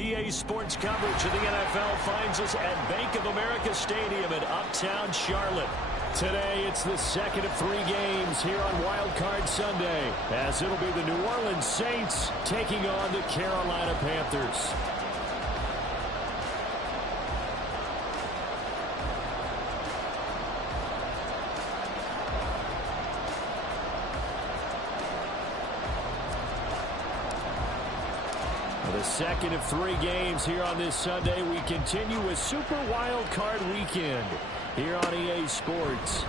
EA Sports coverage of the NFL finds us at Bank of America Stadium in Uptown Charlotte. Today, it's the second of 3 games here on Wild Card Sunday, as it'll be the New Orleans Saints taking on the Carolina Panthers. The second of 3 games here on this Sunday. We continue with Super Wild Card Weekend here on EA Sports.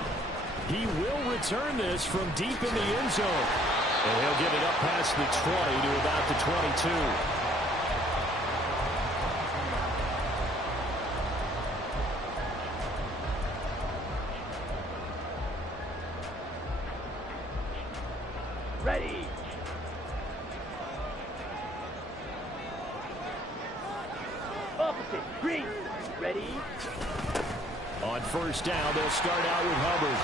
He will return this from deep in the end zone. And he'll get it up past the 20 to about the 22. Ready. Opposite. Green. Ready. On first down, they'll start out with Hubbard.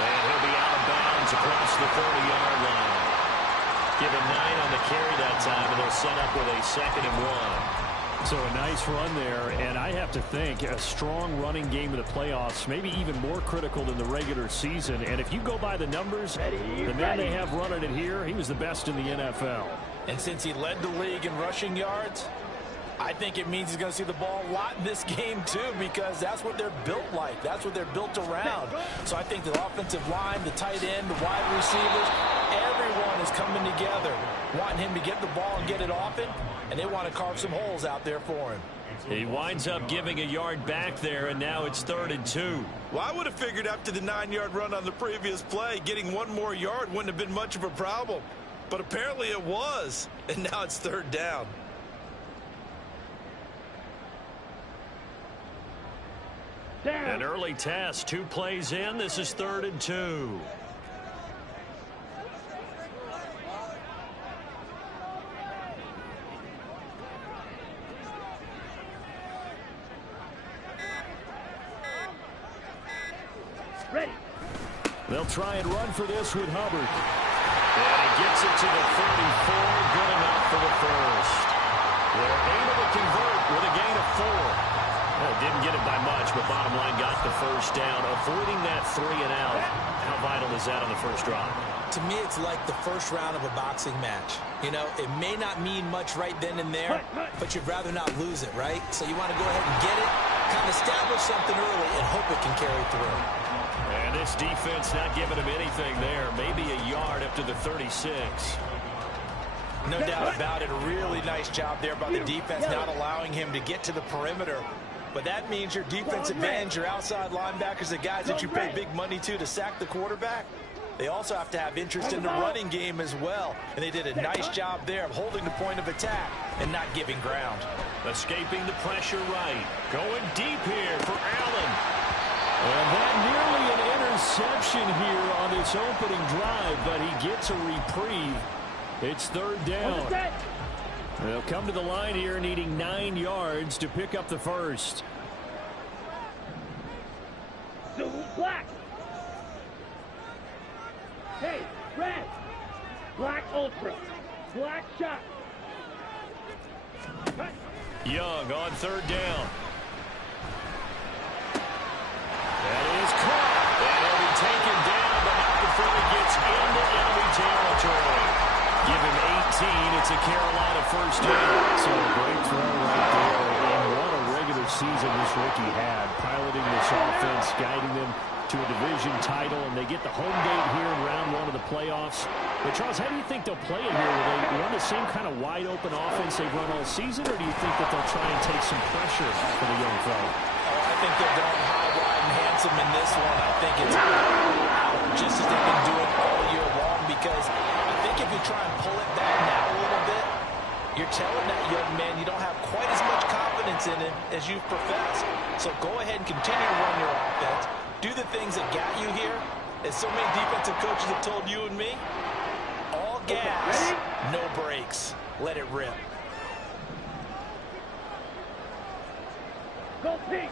And he'll be out of bounds across the 30-yard line. Given 9 on the carry that time, and they'll set up with a 2nd and 1. So a nice run there, and I have to think a strong running game in the playoffs, maybe even more critical than the regular season. And if you go by the numbers, the man they have running it here, he was the best in the NFL. And since he led the league in rushing yards, I think it means he's going to see the ball a lot in this game, too, because that's what they're built like. That's what they're built around. So I think the offensive line, the tight end, the wide receivers, everyone is coming together, wanting him to get the ball and get it often, and they want to carve some holes out there for him. He winds up giving a yard back there, and now it's 3rd and 2. Well, I would have figured after the 9-yard run on the previous play, getting 1 more yard wouldn't have been much of a problem. But apparently it was, and now it's 3rd down. An early test, 2 plays in. This is 3rd and 2. Ready. They'll try and run for this with Hubbard. And he gets it to the 34. Good enough for the first. They're able to convert with a gain of 4. Well, didn't get it by much, but bottom line got the first down, avoiding that 3 and out. How vital is that on the first drive? To me, it's like the first round of a boxing match. You know, it may not mean much right then and there, but you'd rather not lose it, right? So you want to go ahead and get it, kind of establish something early, and hope it can carry through. And this defense not giving him anything there. Maybe a yard up to the 36. No doubt about it. A really nice job there by the defense, not allowing him to get to the perimeter. But that means your defensive ends, your outside linebackers, the guys that you pay big money to sack the quarterback, they also have to have interest in the running game as well. And they did a nice job there of holding the point of attack and not giving ground. Escaping the pressure right. Going deep here for Allen. And that nearly an interception here on this opening drive, but he gets a reprieve. It's 3rd down. They'll come to the line here needing 9 yards to pick up the first. Black. Hey, red. Black ultra. Black shot. Young on 3rd down. That is caught. And he'll be taken down, but not before he gets into enemy territory. Give him 18. It's a Carolina first down. So a great throw right there. And what a regular season this rookie had, piloting this offense, guiding them to a division title, and they get the home game here in round 1 of the playoffs. But, Charles, how do you think they'll play it here? Will they run the same kind of wide-open offense they've run all season, or do you think that they'll try and take some pressure for the young fellow? Oh, I think they're going high, wide, and handsome in this one. I think it's out, just as they've been doing all year long, because I think if you try and pull it back now a little bit, you're telling that young man you don't have quite as much confidence in him as you've professed. So go ahead and continue to run your offense. Do the things that got you here, as so many defensive coaches have told you and me. All gas, no brakes. Let it rip. Go pink.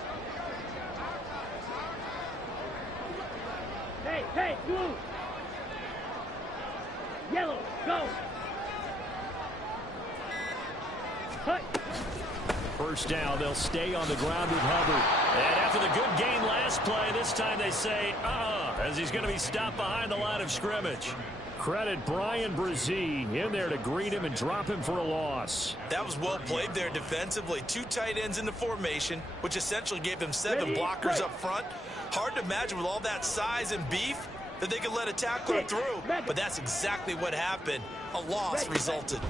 Hey, blue. Yellow, go. Cut. First down, they'll stay on the ground with Hubbard. And after the good game last play, this time they say, as he's going to be stopped behind the line of scrimmage. Credit Brian Brzee in there to greet him and drop him for a loss. That was well played there defensively. 2 tight ends in the formation, which essentially gave them 7 blockers up front. Hard to imagine with all that size and beef that they could let a tackler through. But that's exactly what happened. A loss resulted.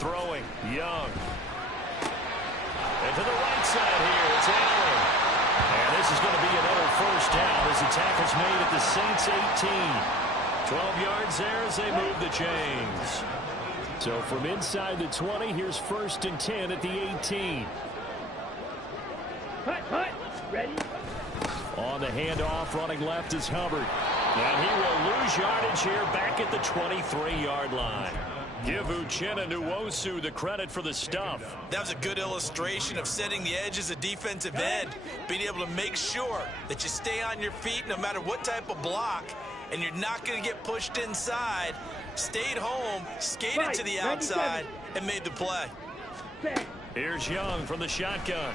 Throwing, Young. And to the right side here, it's Allen. And this is going to be another first down as the tackle's made at the Saints 18. 12 yards there as they move the chains. So from inside the 20, here's 1st and 10 at the 18. Hut, ready? On the handoff, running left is Hubbard. And he will lose yardage here back at the 23-yard line. Give Uchenna Nwosu the credit for the stuff. That was a good illustration of setting the edge as a defensive end. Being able to make sure that you stay on your feet no matter what type of block. And you're not going to get pushed inside. Stayed home, skated to the outside, and made the play. Here's Young from the shotgun.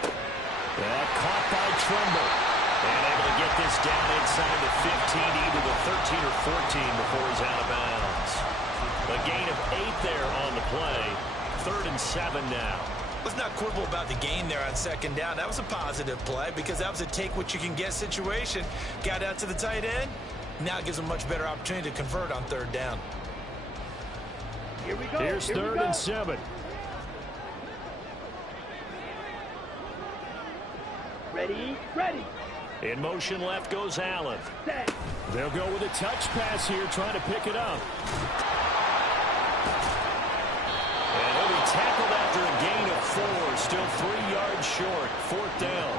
That caught by Trimble. And able to get this down inside the 15, either the 13 or 14 before he's out of bounds. A gain of 8 there on the play. 3rd and 7 now. Let's not quibble about the gain there on 2nd down. That was a positive play because that was a take-what-you-can-get situation. Got out to the tight end. Now it gives them a much better opportunity to convert on 3rd down. Here we go. Here's 3rd and 7. Ready. In motion left goes Allen. Set. They'll go with a touch pass here, trying to pick it up. And he'll be tackled after a gain of 4, still 3 yards short. 4th down.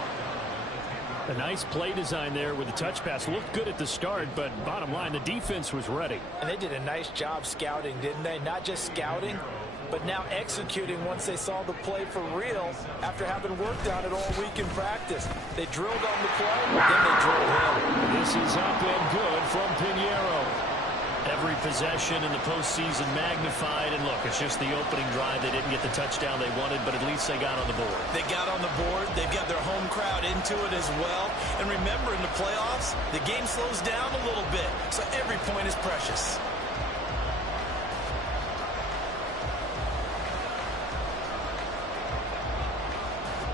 A nice play design there with the touch pass. Looked good at the start, but bottom line, the defense was ready. And they did a nice job scouting, didn't they? Not just scouting, but now executing once they saw the play for real after having worked on it all week in practice. They drilled on the play, then they drilled him. This is up and good from Pinheiro. Every possession in the postseason magnified, and look, it's just the opening drive. They didn't get the touchdown they wanted, but at least they got on the board. They got on the board. They've got their home crowd into it as well. And remember, in the playoffs, the game slows down a little bit, so every point is precious.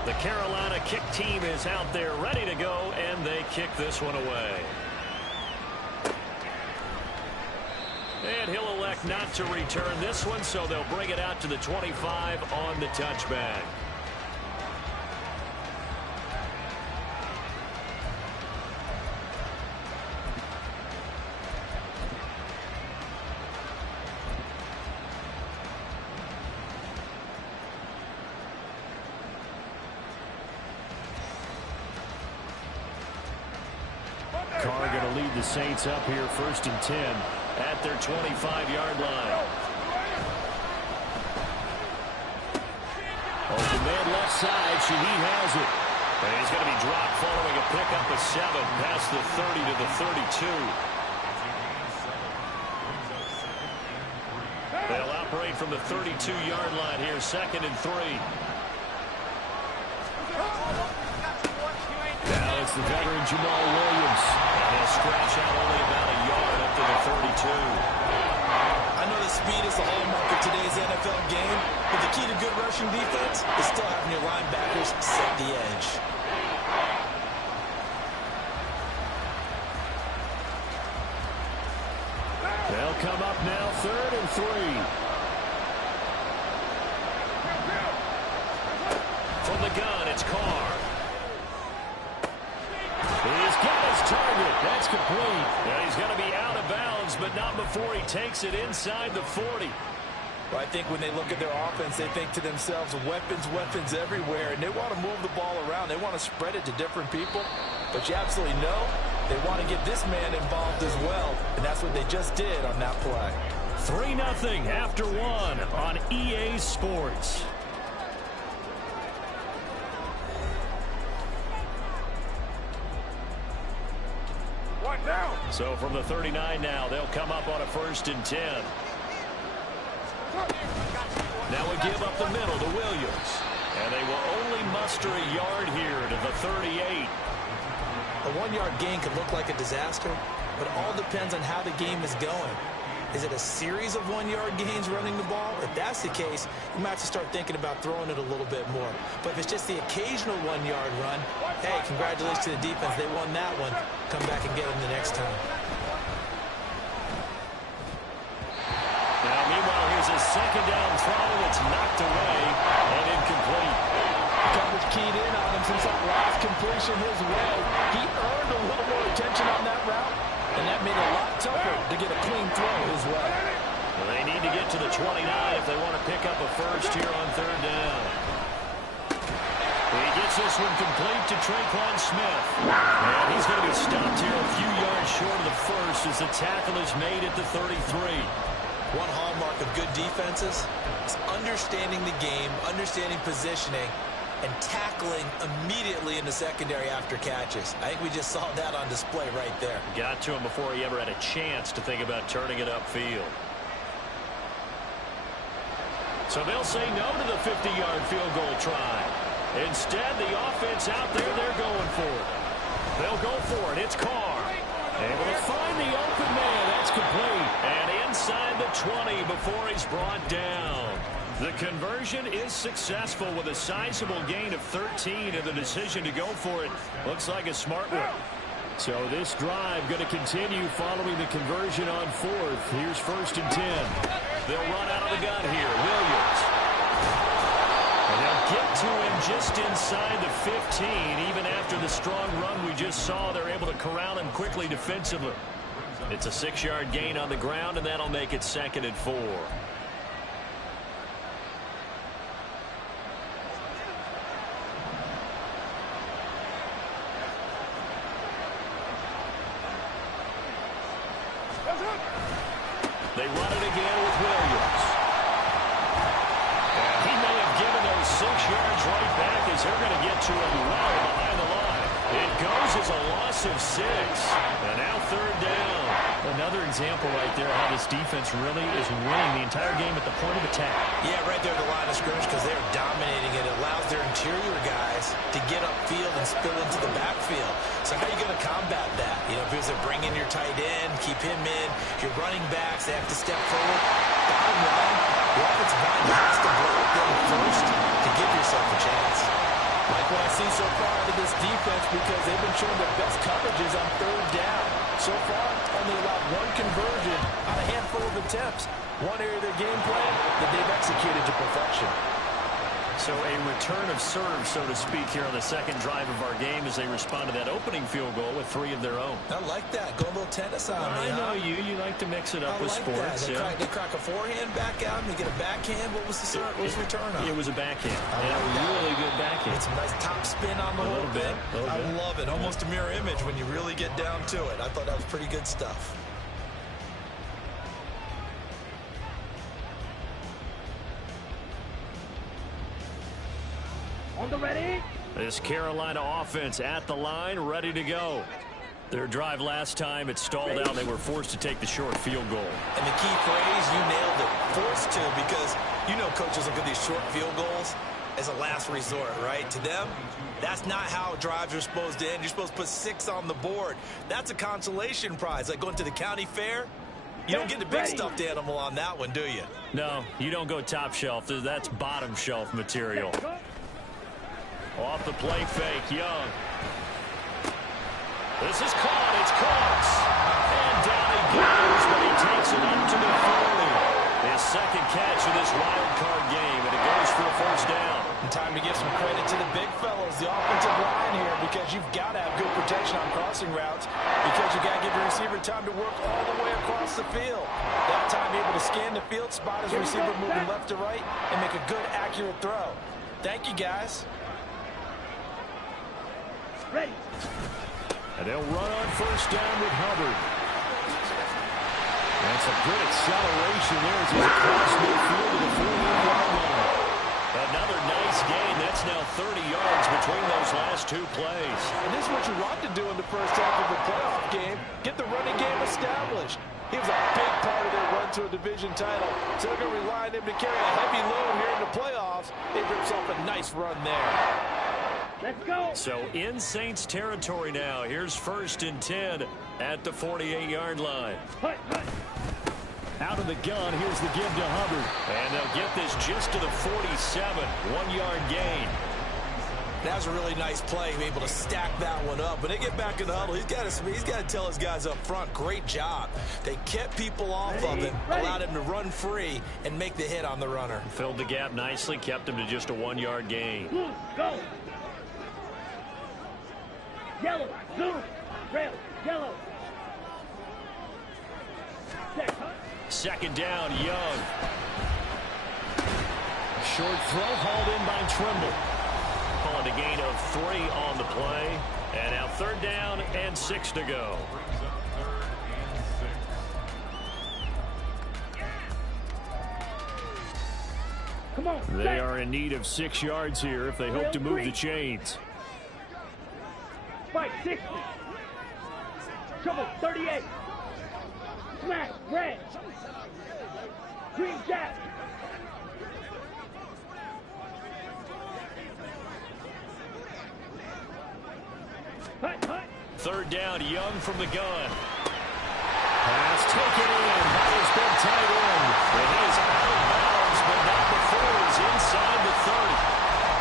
The Carolina kick team is out there ready to go, and they kick this one away. And he'll elect not to return this one, so they'll bring it out to the 25 on the touchback. Carr going to lead the Saints up here, 1st and 10. At their 25-yard line. Open man left side. Shaheed has it. And he's going to be dropped following a pickup of 7 past the 30 to the 32. They'll operate from the 32-yard line here, 2nd and 3. Now it's the veteran Jamal Williams. And he'll scratch out only about a yard up to the 32. I know the speed is the hallmark of today's NFL game, but the key to good rushing defense is still having your linebackers set the edge. They'll come up now, 3rd and 3. From the gun, it's Carr. He's got his target. That's complete. And he's going to be out of bounds, but not before he takes it inside the 40. Well, I think when they look at their offense, they think to themselves, weapons everywhere, and they want to move the ball around. They want to spread it to different people. But you absolutely know they want to get this man involved as well, and that's what they just did on that play. 3-0 after 1 on EA Sports. So from the 39 now, they'll come up on a 1st and 10. Now we give up the middle to Williams. And they will only muster a yard here to the 38. A 1-yard gain could look like a disaster, but it all depends on how the game is going. Is it a series of 1-yard gains running the ball? If that's the case, you might have to start thinking about throwing it a little bit more. But if it's just the occasional 1-yard run, hey, congratulations to the defense. They won that one. Come back and get them the next time. Now, meanwhile, here's a second down throw that's knocked away and incomplete. Coverage keyed in on him since that last completion his way. He earned a little more attention on that route, and that made it a lot tougher to get a clean throw his way. Well, they need to get to the 29 if they want to pick up a first here on third down. He gets this one complete to Tre'Quan Smith. And he's going to be stopped here a few yards short of the first as the tackle is made at the 33. One hallmark of good defenses is understanding the game, understanding positioning, and tackling immediately in the secondary after catches. I think we just saw that on display right there. Got to him before he ever had a chance to think about turning it upfield. So they'll say no to the 50-yard field goal try. Instead, the offense out there, they're going for it. They'll go for it. It's Carr. Able to find the open man. That's complete. And inside the 20 before he's brought down. The conversion is successful with a sizable gain of 13, and the decision to go for it looks like a smart one. So this drive going to continue following the conversion on fourth. Here's 1st and 10. They'll run out of the gun here. Williams. And they'll get to him just inside the 15. Even after the strong run we just saw, they're able to corral him quickly defensively. It's a 6-yard gain on the ground, and that'll make it 2nd and 4. They run it again with Williams. And he may have given those 6 yards right back as they're going to get to him well behind the line. It goes as a loss of 6. And now 3rd down. Another example right there how this defense really is winning the entire game at the point of attack. Yeah, right there at the line of scrimmage because they're dominating it. It allows their interior guys to get upfield and spill into the backfield. So how are you going to combat that? You know, if you're bringing your tight end, keep him in. Your running backs, they have to step forward. Bottom line, the offensive line has to block them first to give yourself a chance. Like what I see so far out of this defense because they've been showing their best coverages on 3rd down. So far, only allowed 1 conversion on a handful of attempts. One area of their game plan that they've executed to perfection. So a return of serve, so to speak, here on the second drive of our game as they respond to that opening field goal with 3 of their own. I like that. Go a little tennis on me. I know you. You like to mix it up with sports. They crack a forehand back out and they get a backhand. What was the return on? It was a backhand. Really good backhand. It's a nice top spin on the whole thing. I love it. Almost a mirror image when you really get down to it. I thought that was pretty good stuff. On the ready. This Carolina offense at the line, ready to go. Their drive last time, it stalled out. They were forced to take the short field goal. And the key phrase, you nailed it. Forced to, because you know coaches look at these short field goals as a last resort, right? To them, that's not how drives are supposed to end. You're supposed to put 6 on the board. That's a consolation prize. Like going to the county fair, you don't get the big stuffed animal on that one, do you? No, you don't go top shelf. That's bottom shelf material. Off the play fake, Young. This is caught. It's caught. And down he goes, but he takes it up to the 40. His second catch of this wild card game, and it goes for a 1st down. And time to give some credit to the big fellas, the offensive line here, because you've got to have good protection on crossing routes, because you've got to give your receiver time to work all the way across the field. That time able to scan the field, spot his receiver moving left to right, and make a good, accurate throw. Thank you, guys. Ready. And they'll run on 1st down with Hubbard. That's a good acceleration there as he's across midfield to the 40-yard line. Another nice gain. That's now 30 yards between those last 2 plays. And this is what you want to do in the first half of a playoff game. Get the running game established. He was a big part of their run to a division title. So they're going to rely on him to carry a heavy load here in the playoffs. They give himself a nice run there. Let's go. So in Saints territory now. Here's 1st and 10 at the 48-yard line. Hut, hut. Out of the gun, here's the give to Hubbard. And they'll get this just to the 47, 1-yard gain. That was a really nice play, able to stack that one up. When they get back in the huddle, he's got to tell his guys up front, great job. They kept people off of him, allowed him to run free and make the hit on the runner. Filled the gap nicely, kept him to just a 1-yard gain. Blue, go. Yellow, blue, red, yellow. Set, hut. 2nd down, Young. Short throw hauled in by Trimble. Calling a gain of 3 on the play. And now 3rd down and 6 to go. Come on. They set. are in need of 6 yards here if they hope to move the chains. Spike 60. Trouble 38. Smash red. Green jack. Hut, hut. 3rd down, Young from the gun. Pass taken in by his big tight end. And he is out of bounds, but not before he's inside the 30.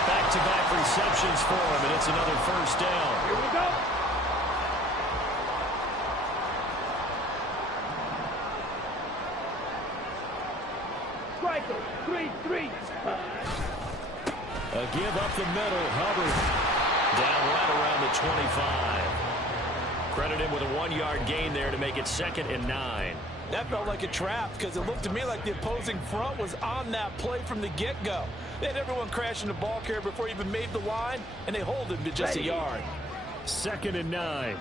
Back-to-back receptions for him, and it's another 1st down. Here we go. Striker 3-3. A give up the middle, Hubbard. Down right around the 25. Credit him with a 1-yard gain there to make it 2nd and 9. That felt like a trap because it looked to me like the opposing front was on that play from the get-go. They had everyone crashing the ball carrier before he even made the line, and they hold him to just a yard. 2nd and 9.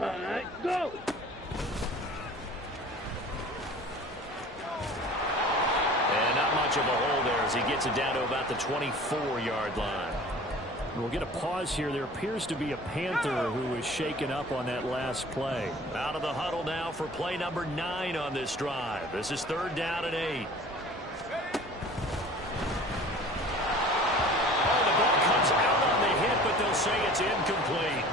All right, go. And not much of a hole there as he gets it down to about the 24-yard line. We'll get a pause here. There appears to be a Panther who is shaken up on that last play. Out of the huddle now for play number 9 on this drive. This is 3rd down and 8. Oh, the ball comes out on the hit, but they'll say it's incomplete.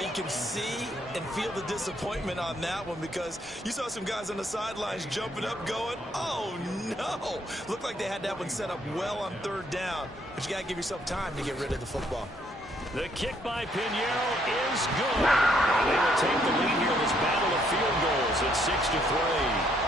You can see and feel the disappointment on that one because you saw some guys on the sidelines jumping up going, oh no. Looked like they had that one set up well on 3rd down, but you got to give yourself time to get rid of the football. The kick by Pinheiro is good. And they will take the lead here in this battle of field goals at 6-3.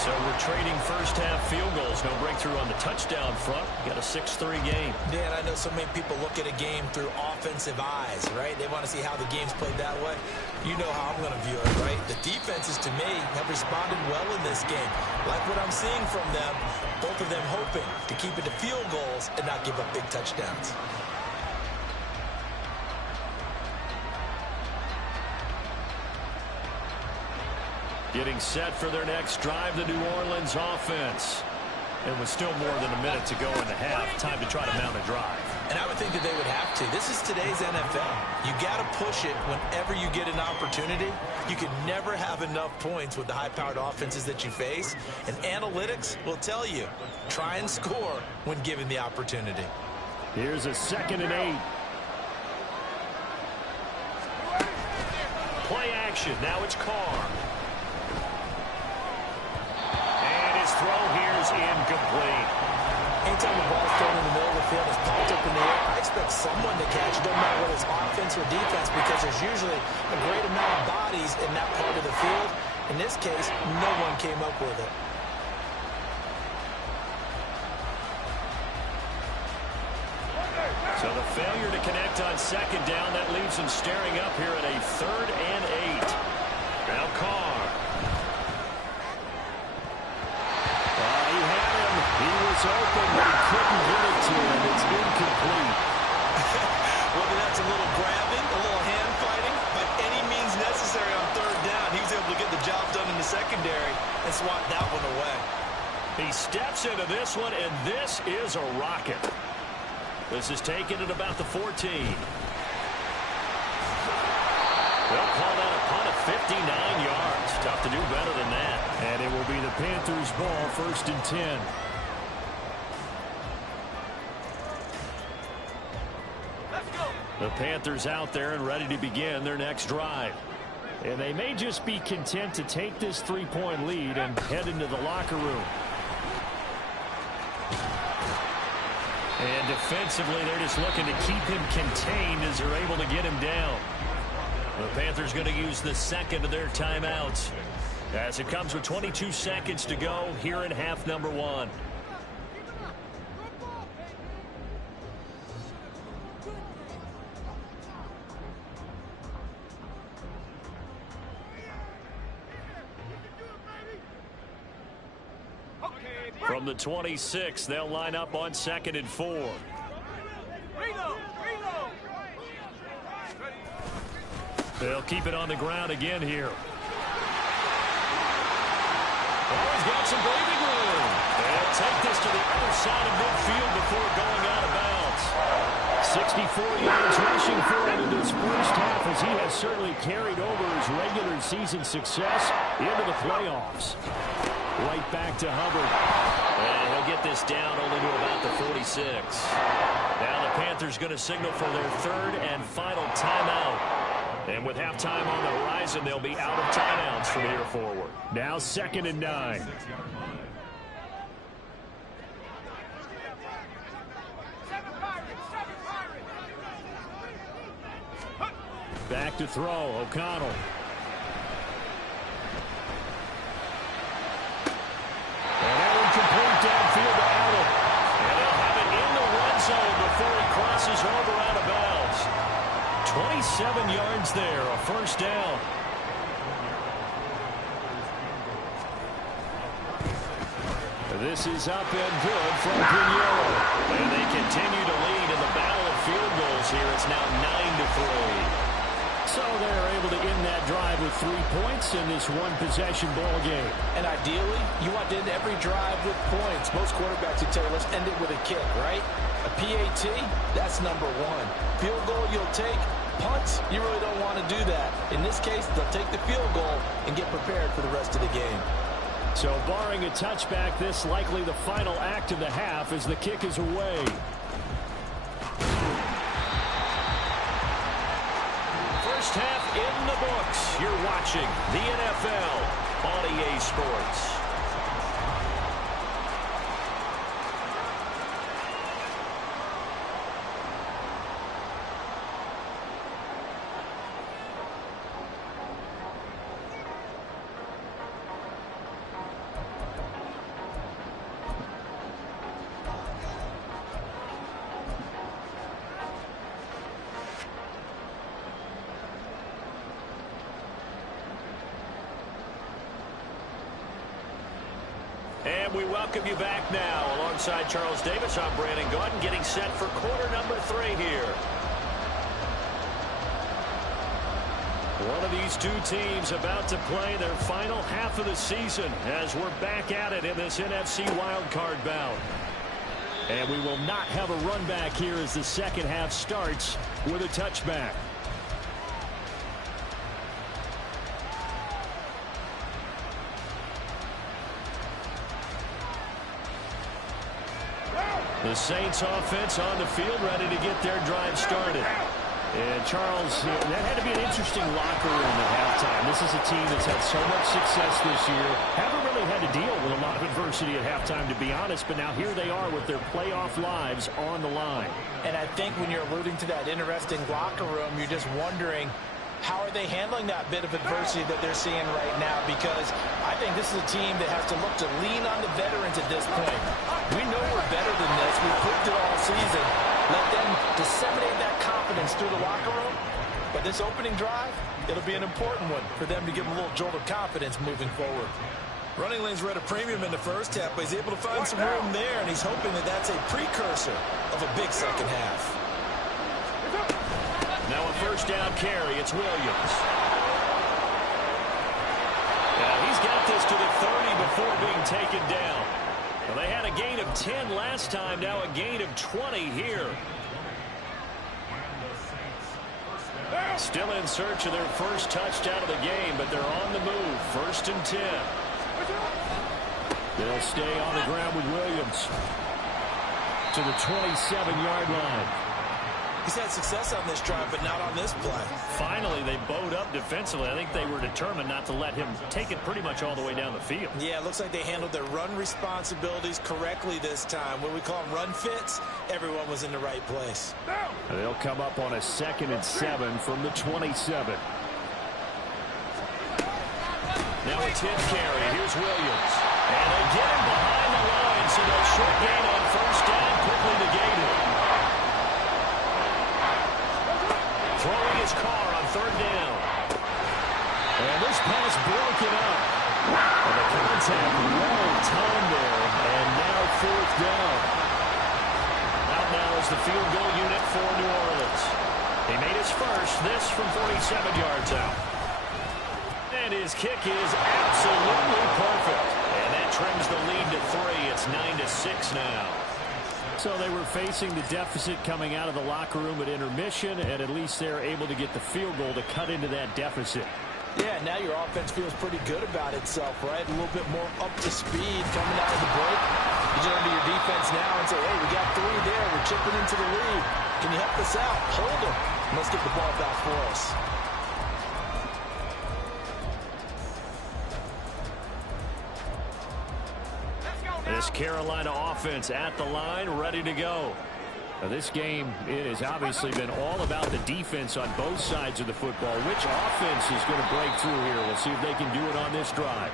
So we're trading first-half field goals. No breakthrough on the touchdown front. Got a 6-3 game. Dan, I know so many people look at a game through offensive eyes, right? They want to see how the game's played that way. You know how I'm going to view it, right? The defenses, to me, have responded well in this game. Like what I'm seeing from them, both of them hoping to keep it to field goals and not give up big touchdowns. Getting set for their next drive, the New Orleans offense. And with still more than a minute to go in the half, time to try to mount a drive. And I would think that they would have to. This is today's NFL. You got to push it whenever you get an opportunity. You can never have enough points with the high-powered offenses that you face. And analytics will tell you, try and score when given the opportunity. Here's a 2nd and 8. Play action. Now it's Carr. Throw here is incomplete. Anytime the ball's thrown in the middle of the field, it's popped up in the air, I expect someone to catch it, no matter whether it's offense or defense, because there's usually a great amount of bodies in that part of the field. In this case, no one came up with it. So the failure to connect on 2nd down, that leaves him staring up here at a 3rd and 8. Now Carr. He was open, but he couldn't get it to him. It's incomplete. Whether that's a little grabbing, a little hand fighting, by any means necessary on 3rd down, he was able to get the job done in the secondary and swat that one away. He steps into this one, and this is a rocket. This is taken at about the 14. They'll call that a punt of 59 yards. Tough to do better than that. And it will be the Panthers' ball, 1st and 10. The Panthers out there and ready to begin their next drive. And they may just be content to take this 3-point lead and head into the locker room. And defensively, they're just looking to keep him contained as they're able to get him down. The Panthers going to use the second of their timeouts as it comes with 22 seconds to go here in half number 1. From the 26, they'll line up on 2nd and 4. They'll keep it on the ground again here. Oh, he's got some breathing room. They'll take this to the other side of midfield before going out of bounds. 64 yards rushing for him in this first half, as he has certainly carried over his regular season success into the playoffs. Right back to Hubbard. And he'll get this down only to about the 46. Now the Panthers going to signal for their 3rd and final timeout. And with halftime on the horizon, they'll be out of timeouts from here forward. Now 2nd and 9. Back to throw, O'Connell. Complete downfield to Allen. And they'll have it in the red zone before he crosses over out of bounds. 27 yards there, a first down. This is up and good from Pinheiro. And they continue to lead in the battle of field goals here. It's now 9-3. So they're able to end that drive with 3 points in this one-possession ball game. And ideally, you want to end every drive with points. Most quarterbacks would tell you, let's end it with a kick, right? A PAT, that's number 1. Field goal you'll take. Punts, you really don't want to do that. In this case, they'll take the field goal and get prepared for the rest of the game. So barring a touchback, this likely the final act of the half as the kick is away. First half in the books. You're watching the NFL on EA Sports. And we welcome you back now. Alongside Charles Davis, I'm Brandon Gaudin, getting set for quarter number 3 here. One of these two teams about to play their final half of the season as we're back at it in this NFC wildcard bout. And we will not have a run back here as the second half starts with a touchback. The Saints offense on the field, ready to get their drive started. And Charles, that had to be an interesting locker room at halftime. This is a team that's had so much success this year. Haven't really had to deal with a lot of adversity at halftime, to be honest. But now here they are with their playoff lives on the line. And I think when you're alluding to that interesting locker room, you're just wondering, how are they handling that bit of adversity that they're seeing right now? Because I think this is a team that has to look to lean on the veterans at this point. We know we're better than this. We've proved it all season. Let them disseminate that confidence through the locker room. But this opening drive, it'll be an important one for them to give them a little jolt of confidence moving forward. Running lanes were at a premium in the first half, but he's able to find some room there, and he's hoping that that's a precursor of a big second half. Now a first down carry. It's Williams. Now he's got this to the 30 before being taken down. Well, they had a gain of 10 last time, now a gain of 20 here. Still in search of their first touchdown of the game, but they're on the move. 1st and 10. They'll stay on the ground with Williams to the 27-yard line. He's had success on this drive, but not on this play. Finally, they bowed up defensively. I think they were determined not to let him take it pretty much all the way down the field. Yeah, it looks like they handled their run responsibilities correctly this time. When we call them run fits, everyone was in the right place. And they'll come up on a 2nd and 7 from the 27. Now a 10 carry. Here's Williams. And they get him behind the line, so they'll short gain on 1st down, quickly negated. Throwing his car on 3rd down. And this pass broken up. And the contact well timed there. And now 4th down. Out now is the field goal unit for New Orleans. He made his first, this from 47 yards out. And his kick is absolutely perfect. And that trims the lead to 3. It's 9-6 now. So they were facing the deficit coming out of the locker room at intermission, and at least they're able to get the field goal to cut into that deficit. Yeah, now your offense feels pretty good about itself, right? A little bit more up to speed coming out of the break. You turn to your defense now and say, hey, we got 3 there. We're chipping into the lead. Can you help us out? Hold them. Let's get the ball back for us. This Carolina offense at the line, ready to go. Now this game, it has obviously been all about the defense on both sides of the football. Which offense is going to break through here? We'll see if they can do it on this drive.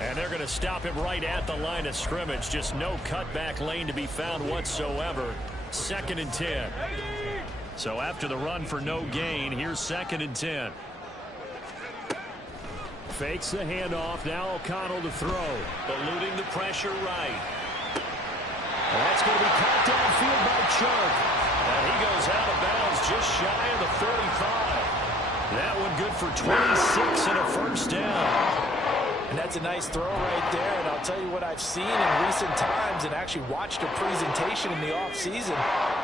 And they're going to stop him right at the line of scrimmage. Just no cutback lane to be found whatsoever. 2nd and 10. So after the run for no gain, here's 2nd and 10. Fakes the handoff. Now O'Connell to throw. Eluding the pressure right. Well, that's going to be caught downfield by Chubb. And he goes out of bounds just shy of the 45. That one good for 26 and a 1st down. And that's a nice throw right there. And I'll tell you what I've seen in recent times and actually watched a presentation in the offseason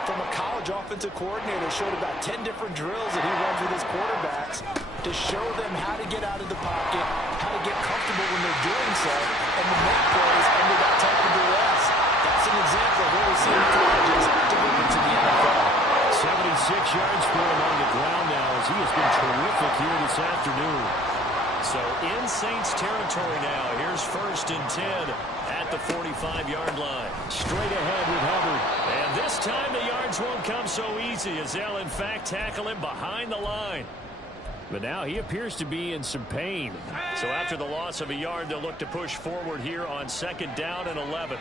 from a college offensive coordinator. Showed about 10 different drills that he runs with his quarterbacks to show them how to get out of the pocket, how to get comfortable when they're doing so, and to make plays under that type of duress. That's an example of what we see in colleges delivered to the NFL. 76 yards for him on the ground now as he has been terrific here this afternoon. So in Saints territory now. Here's 1st and 10 at the 45-yard line. Straight ahead with Hubbard. And this time the yards won't come so easy as they'll in fact tackle him behind the line. But now he appears to be in some pain. So after the loss of a yard, they'll look to push forward here on 2nd down and 11.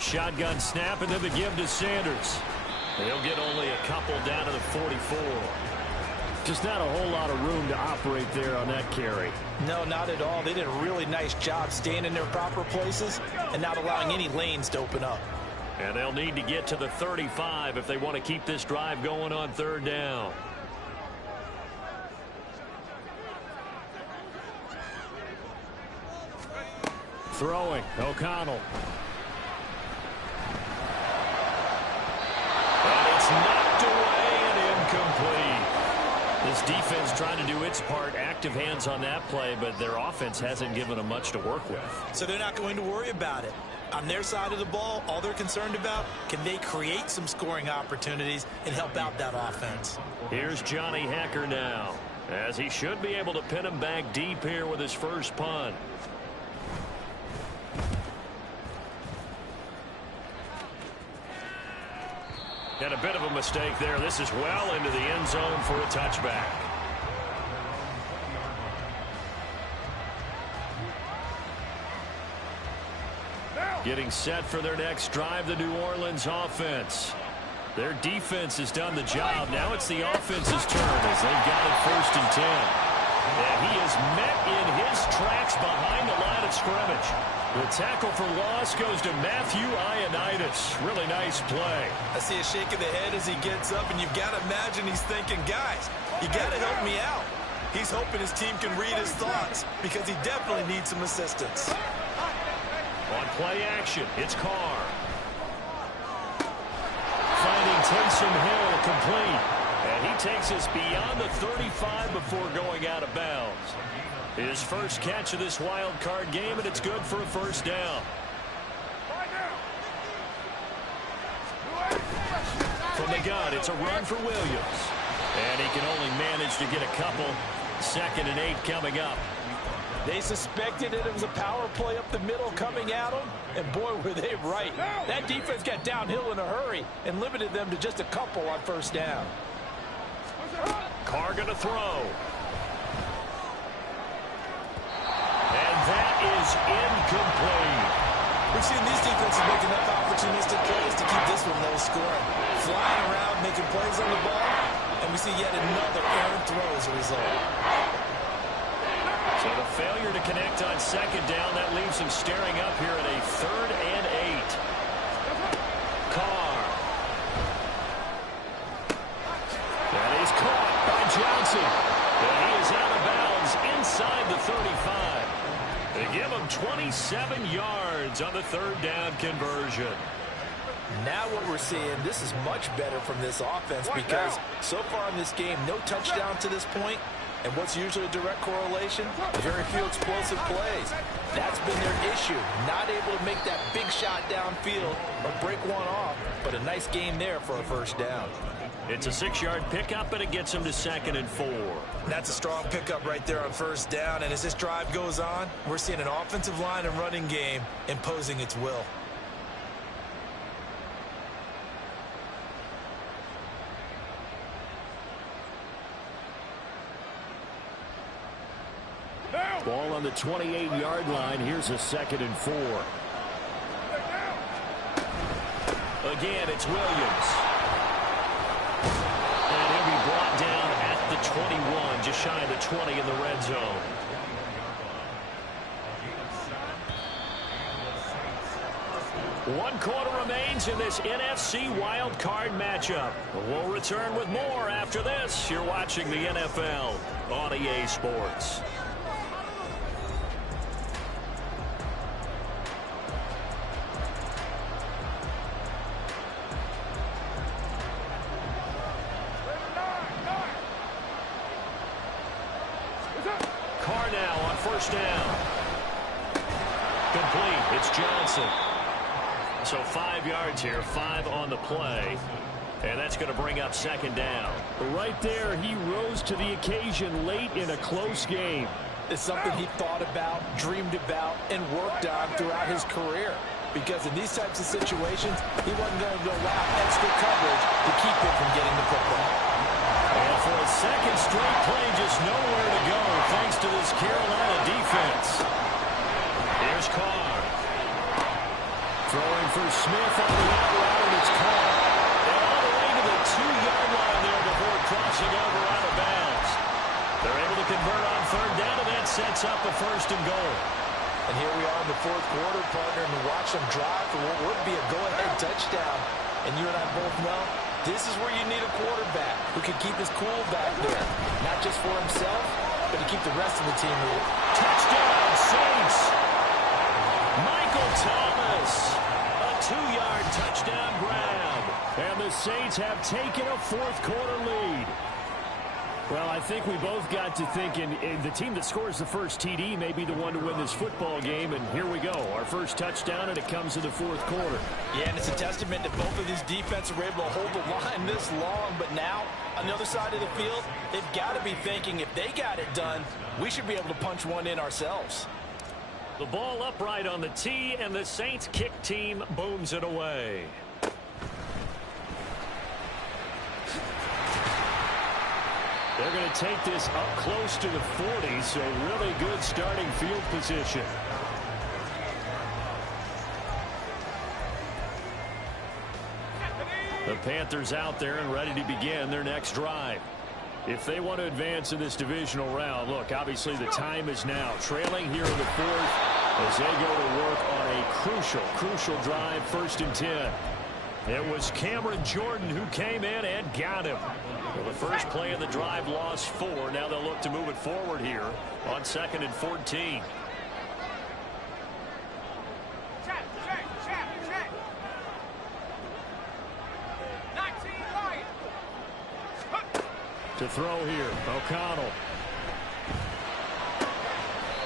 Shotgun snap and then the give to Sanders. They'll get only a couple down to the 44. Just not a whole lot of room to operate there on that carry. No, not at all. They did a really nice job staying in their proper places and not allowing any lanes to open up. And they'll need to get to the 35 if they want to keep this drive going on 3rd down. Throwing, O'Connell. And it's knocked away and incomplete. This defense trying to do its part, active hands on that play, but their offense hasn't given them much to work with. So they're not going to worry about it. On their side of the ball, all they're concerned about, can they create some scoring opportunities and help out that offense? Here's Johnny Hecker now, as he should be able to pin him back deep here with his first punt. And a bit of a mistake there. This is well into the end zone for a touchback. Getting set for their next drive, the New Orleans offense. Their defense has done the job. Now it's the offense's turn as they've got it 1st and 10. And he is met in his tracks behind the line of scrimmage. The tackle for loss goes to Matthew Ioannidis. Really nice play. I see a shake of the head as he gets up, and you've got to imagine he's thinking, guys, you got to help me out. He's hoping his team can read his thoughts because he definitely needs some assistance. On play action, it's Carr. Finding Taysom Hill complete. And he takes us beyond the 35 before going out of bounds. His first catch of this wild card game, and it's good for a first down. From the gun, it's a run for Williams. And he can only manage to get a couple. 2nd and 8 coming up. They suspected it was a power play up the middle coming at them, and boy, were they right. That defense got downhill in a hurry and limited them to just a couple on first down. Carr gonna throw. And that is incomplete. We've seen these defenses make enough opportunistic plays to keep this one low scoring. Flying around, making plays on the ball, and we see yet another errant throw as a result. So the failure to connect on 2nd down, that leaves him staring up here at a 3rd and 8. Carr. That is caught by Johnson. And he is out of bounds inside the 35. They give him 27 yards on the 3rd down conversion. Now what we're seeing, this is much better from this offense because so far in this game, no touchdown to this point. And what's usually a direct correlation? Very few explosive plays. That's been their issue. Not able to make that big shot downfield or break one off. But a nice game there for a first down. It's a 6-yard pickup, and it gets him to 2nd and 4. That's a strong pickup right there on first down. And as this drive goes on, we're seeing an offensive line and running game imposing its will. Ball on the 28-yard line. Here's a 2nd and 4. Again, it's Williams. And he'll be brought down at the 21, just shy of the 20 in the red zone. One quarter remains in this NFC wild card matchup. We'll return with more after this. You're watching the NFL on EA Sports. Carr now on first down. Complete. It's Johnson. So 5 yards here, 5 on the play. And that's going to bring up 2nd down. Right there, he rose to the occasion late in a close game. It's something he thought about, dreamed about, and worked on throughout his career. Because in these types of situations, he wasn't going to allow extra coverage to keep him from getting the football. And for a second straight play, just nowhere to go thanks to this Carolina defense. Here's Carr. Throwing for Smith on the out route, and it's caught. And all the way to the 2-yard line there before crossing over out of bounds. They're able to convert on 3rd down, and that sets up a 1st and goal. And here we are in the 4th quarter, partner, and watch them drive for what would be a go-ahead touchdown. And you and I both know this is where you need a quarterback who can keep his cool back there. Not just for himself, but to keep the rest of the team moving. Touchdown, Saints. Michael Thomas. A 2-yard touchdown grab. And the Saints have taken a 4th quarter lead. Well, I think we both got to thinking the team that scores the first TD may be the one to win this football game. And here we go. Our first touchdown, and it comes in the 4th quarter. Yeah, and it's a testament that both of these defenses were able to hold the line this long. But now, on the other side of the field, they've got to be thinking if they got it done, we should be able to punch one in ourselves. The ball upright on the tee, and the Saints kick team booms it away. They're going to take this up close to the 40, so really good starting field position. The Panthers out there and ready to begin their next drive. If they want to advance in this divisional round, look, obviously the time is now. Trailing here in the 4th as they go to work on a crucial drive, 1st and 10. It was Cameron Jordan who came in and got him. Well, the first play of the drive lost 4. Now they'll look to move it forward here on 2nd and 14. To throw here, O'Connell.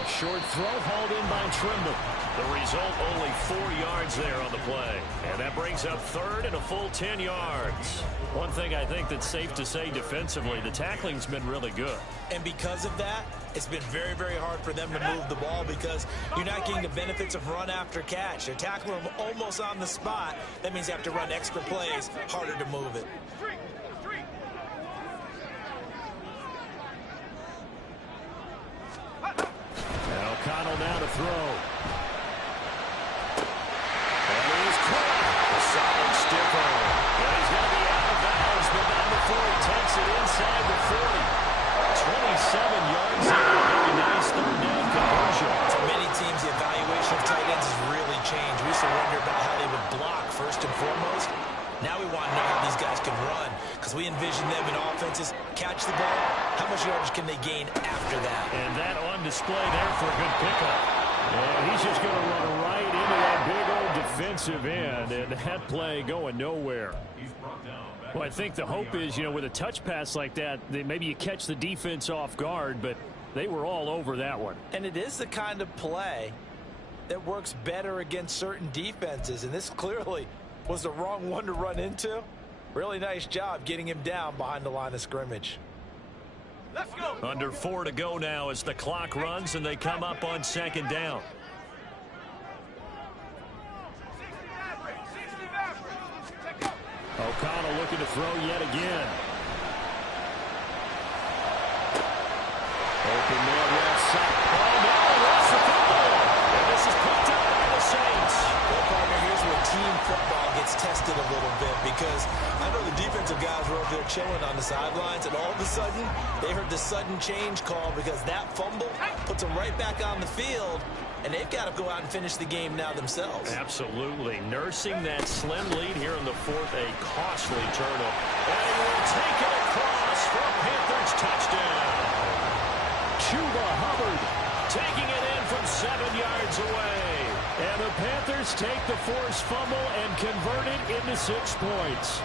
Short throw hauled in by Trimble. The result, only 4 yards there on the play. And that brings up 3rd and a full 10 yards. One thing I think that's safe to say defensively, the tackling's been really good. And because of that, it's been very, very hard for them to move the ball because you're not getting the benefits of run after catch. They're tackling them almost on the spot. That means you have to run extra plays, harder to move it. O'Connell now to throw. And he's caught. A solid stiff arm. And he's going to be out of bounds, but not before he takes it inside the 40. 27 yards there. Very nice 3rd down conversion. For many teams, the evaluation of tight ends has really changed. We used to wonder about how they would block first and foremost. Now we want to know how these guys can run because we envision them in offenses catch the ball. How much yardage can they gain after that? And that on display there for a good pickup. And he's just going to run right into that big old defensive end, and that play going nowhere. Well, I think the hope is, you know, with a touch pass like that, maybe you catch the defense off guard, but they were all over that one. And it is the kind of play that works better against certain defenses, and this clearly was the wrong one to run into. Really nice job getting him down behind the line of scrimmage. Let's go. Under 4 to go now as the clock runs and they come up on 2nd down. O'Connell looking to throw yet again. Open there, left side. Oh, no, lost the football. And this is picked up by the Saints. Well, partner, here's where team football gets tested a little bit because I know the defensive guys were over there chilling on the sidelines, and all of a sudden, they heard the sudden change call because that fumble puts them right back on the field, and they've got to go out and finish the game now themselves. Absolutely. Nursing that slim lead here in the 4th, a costly turnover. And he will take it across for a Panthers touchdown. Chuba Hubbard taking it in from 7 yards away. And the Panthers take the forced fumble and convert it into 6 points.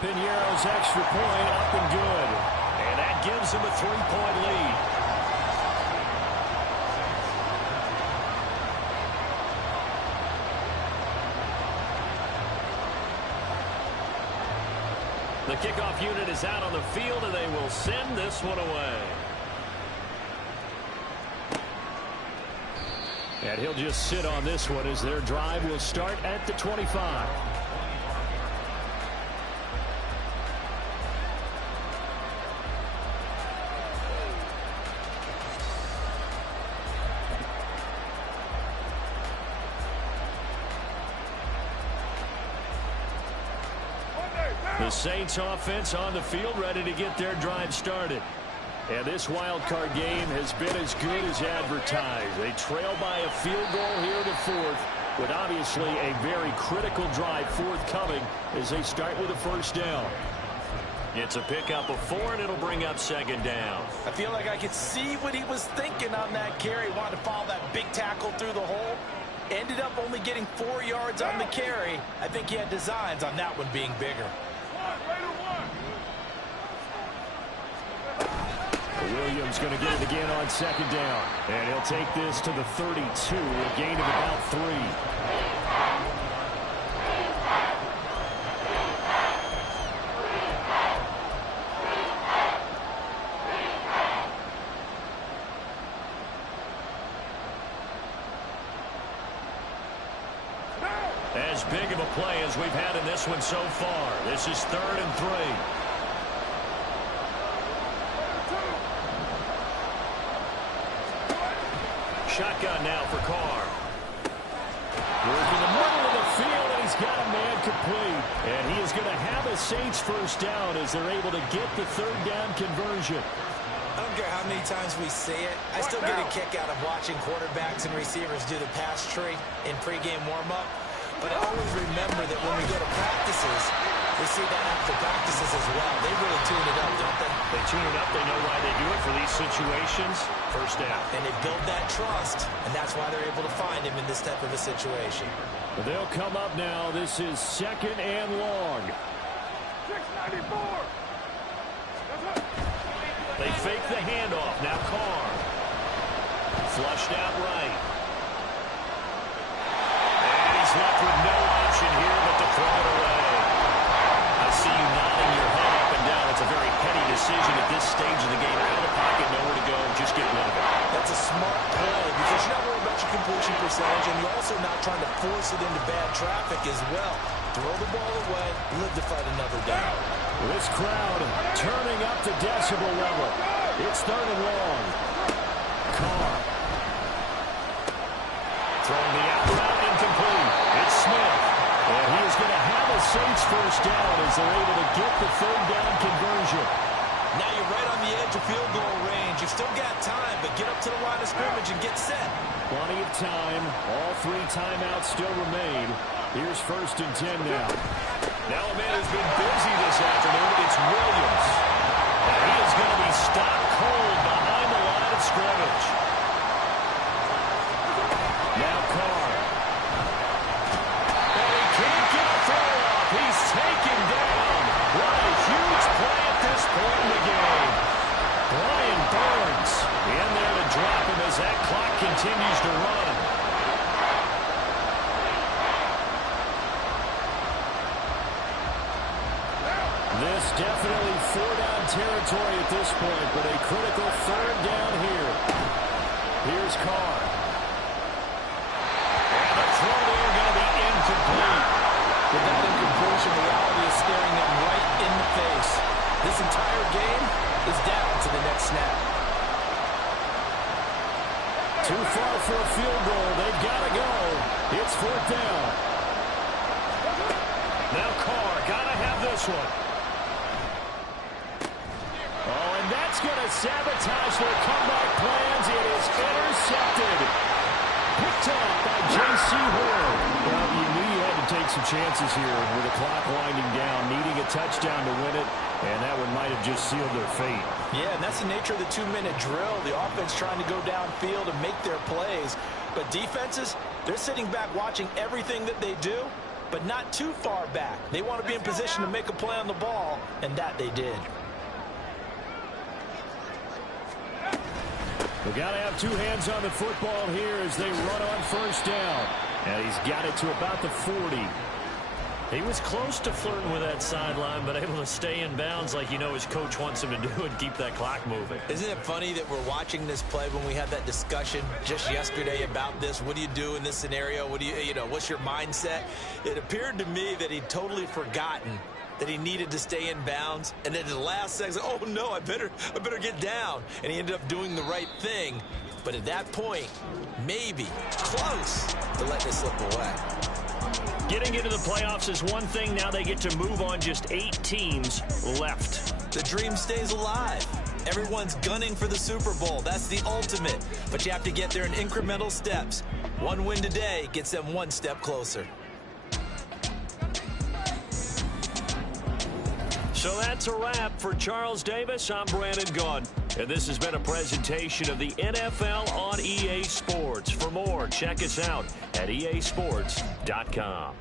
Piñeiro's extra point up and good. And that gives him a 3-point lead. The kickoff unit is out on the field, and they will send this one away. And he'll just sit on this one as their drive will start at the 25. The Saints offense on the field ready to get their drive started. And this wild card game has been as good as advertised. They trail by a field goal here to 4th with obviously a very critical drive forthcoming as they start with a 1st down. It's a pickup of 4, and it'll bring up 2nd down. I feel like I could see what he was thinking on that carry. Wanted to follow that big tackle through the hole. Ended up only getting 4 yards on the carry. I think he had designs on that one being bigger. Williams going to get it again on 2nd down. And he'll take this to the 32, a gain of about 3. As big of a play as we've had in this one so far. This is 3rd and 3. Shotgun now for Carr. Working the middle of the field, and he's got a man complete. And he is going to have a Saints 1st down as they're able to get the 3rd down conversion. I don't care how many times we see it. I still get a kick out of watching quarterbacks and receivers do the pass tree in pregame warm-up. But I always remember that when we go to practices, we see that after practices as well. They really tune it up, don't they? They tune it up. They know why they do it for these situations. First down. And they build that trust, and that's why they're able to find him in this type of a situation. They'll come up now. This is 2nd and long. 694. They fake the handoff. Now Carr. Flushed out right. And he's left with no option here but to throw it away. I see you nodding your head up and down. It's a very heady decision at this stage of the game. Out of the pocket, nowhere to go. Just get rid of it. That's a smart play because you're not worried about your completion percentage, and you're also not trying to force it into bad traffic as well. Throw the ball away, live to fight another down. This crowd turning up the decibel level. It's 3rd and long. Carr. Throwing the out route incomplete. It's Smith. And he is going to have a Saints first down as they're able to get the 3rd down conversion. Now you're right on the edge of field goal range. You've still got time, but get up to the line of scrimmage and get set. Plenty of time. All 3 timeouts still remain. Here's 1st and 10 now. Now a man who's been busy this afternoon. It's Williams. And he is going to be stopped cold behind the line of scrimmage. Now Carr. And he can't get a throw off. He's taken down. What a huge play at this point in the game. Brian Burns in there to drop him as that clock continues to run. This definitely 4-down territory at this point, but a critical 3rd down here. Here's Carr. And the throw there going to be incomplete. With that incompletion, reality is staring them right in the face. This entire game is down to the next snap. Too far for a field goal. They've got to go. It's 4th down. Now Carr, got to have this one. Oh, and that's going to sabotage their comeback plans. It is intercepted. Picked up by J.C. Horn. Well, you knew you had to take some chances here with the clock winding down, needing a touchdown to win it, and that one might have just sealed their fate. Yeah, and that's the nature of the 2-minute drill. The offense trying to go downfield and make their plays. But defenses, they're sitting back watching everything that they do, but not too far back. They want to be in position to make a play on the ball, and that they did. They've got to have 2 hands on the football here as they run on 1st down. And he's got it to about the 40. He was close to flirting with that sideline, but able to stay in bounds like you know his coach wants him to do and keep that clock moving. Isn't it funny that we're watching this play when we had that discussion just yesterday about this? What do you do in this scenario? What do you know, what's your mindset? It appeared to me that he'd totally forgotten that he needed to stay in bounds, and then at the last second, oh no, I better get down. And he ended up doing the right thing. But at that point, maybe close to letting it slip away. Getting into the playoffs is one thing. Now they get to move on. Just 8 teams left. The dream stays alive. Everyone's gunning for the Super Bowl. That's the ultimate. But you have to get there in incremental steps. One win today gets them 1 step closer. So that's a wrap for Charles Davis. I'm Brandon Gunn. And this has been a presentation of the NFL on EA Sports. For more, check us out at easports.com.